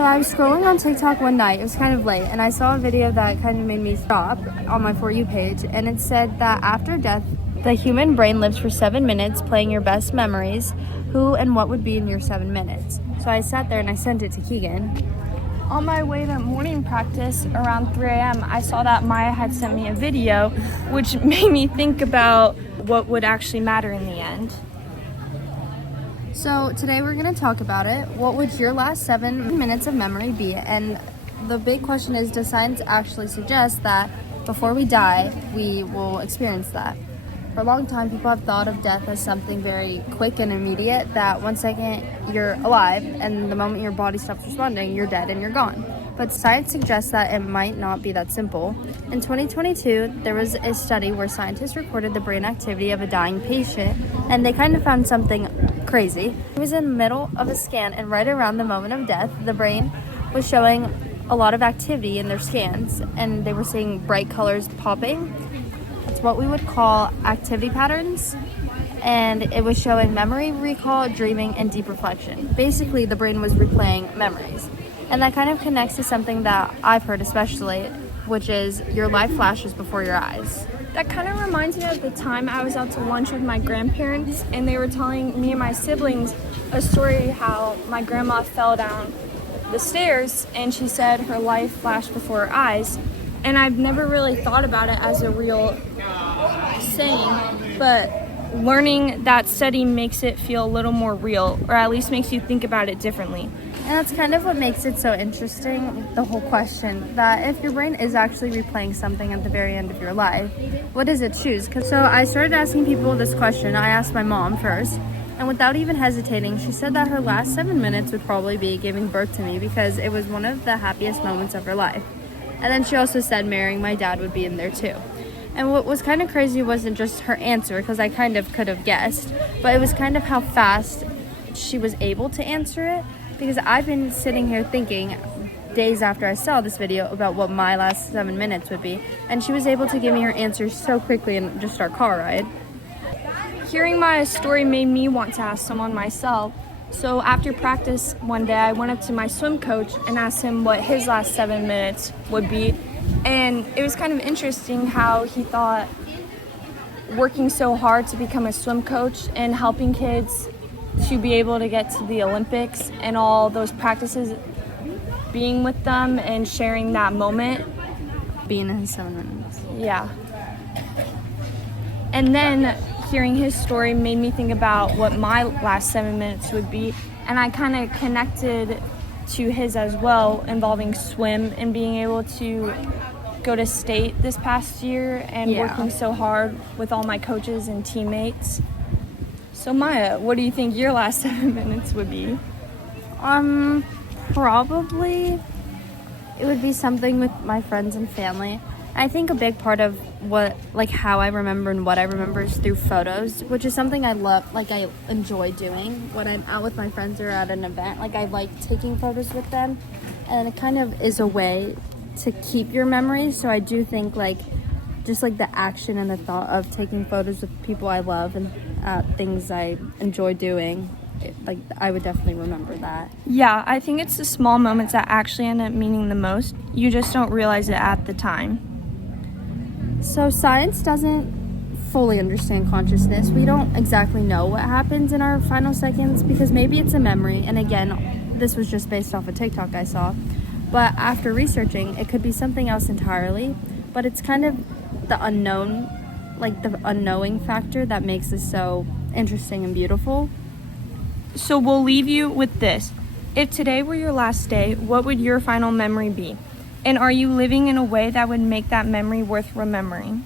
So I was scrolling on TikTok one night, it was kind of late, and I saw a video that kind of made me stop on my For You page, and it said that after death, the human brain lives for 7 minutes playing your best memories. Who and what would be in your 7 minutes? So I sat there and I sent it to Keegan. On my way to morning practice around 3 a.m., I saw that Maya had sent me a video, which made me think about what would actually matter in the end. So today we're going to talk about it. What would your last 7 minutes of memory be? And the big question is, does science actually suggest that before we die, we will experience that? For a long time, people have thought of death as something very quick and immediate, that 1 second you're alive and the moment your body stops responding, you're dead and you're gone. But science suggests that it might not be that simple. In 2022, there was a study where scientists recorded the brain activity of a dying patient, and they kind of found something crazy. It was in the middle of a scan, and right around the moment of death, the brain was showing a lot of activity in their scans, and they were seeing bright colors popping. It's what we would call activity patterns, and it was showing memory, recall, dreaming, and deep reflection. Basically, the brain was replaying memories. And that kind of connects to something that I've heard especially, which is your life flashes before your eyes. That kind of reminds me of the time I was out to lunch with my grandparents, and they were telling me and my siblings a story how my grandma fell down the stairs, and she said her life flashed before her eyes. And I've never really thought about it as a real saying, but learning that study makes it feel a little more real, or at least makes you think about it differently. And that's kind of what makes it so interesting, the whole question, that if your brain is actually replaying something at the very end of your life, what does it choose? So I started asking people this question. I asked my mom first, and without even hesitating, she said that her last 7 minutes would probably be giving birth to me because it was one of the happiest moments of her life. And then she also said marrying my dad would be in there too. And what was kind of crazy wasn't just her answer, because I kind of could have guessed, but it was kind of how fast she was able to answer it. Because I've been sitting here thinking days after I saw this video about what my last 7 minutes would be, and she was able to give me her answer so quickly in just our car ride. Hearing Maya's story made me want to ask someone myself. So after practice one day, I went up to my swim coach and asked him what his last 7 minutes would be. And it was kind of interesting how he thought working so hard to become a swim coach and helping kids to be able to get to the Olympics and all those practices, being with them and sharing that moment. Being in his 7 minutes. Yeah. And then hearing his story made me think about what my last 7 minutes would be, and I kind of connected to his as well, involving swim and being able to go to state this past year and working so hard with all my coaches and teammates. So Maya, what do you think your last 7 minutes would be? Probably it would be something with my friends and family. I think a big part of how I remember and what I remember is through photos, which is something I love, I enjoy doing when I'm out with my friends or at an event. I like taking photos with them, and it kind of is a way to keep your memories. So I do think just the action and the thought of taking photos with people I love and things I enjoy doing, I would definitely remember that. Yeah, I think it's the small moments that actually end up meaning the most. You just don't realize it at the time. So science doesn't fully understand consciousness. We don't exactly know what happens in our final seconds, because maybe it's a memory, and again, this was just based off a TikTok I saw. But after researching, it could be something else entirely, but it's kind of the unknown, the unknowing factor that makes this so interesting and beautiful. So we'll leave you with this. If today were your last day, what would your final memory be? And are you living in a way that would make that memory worth remembering?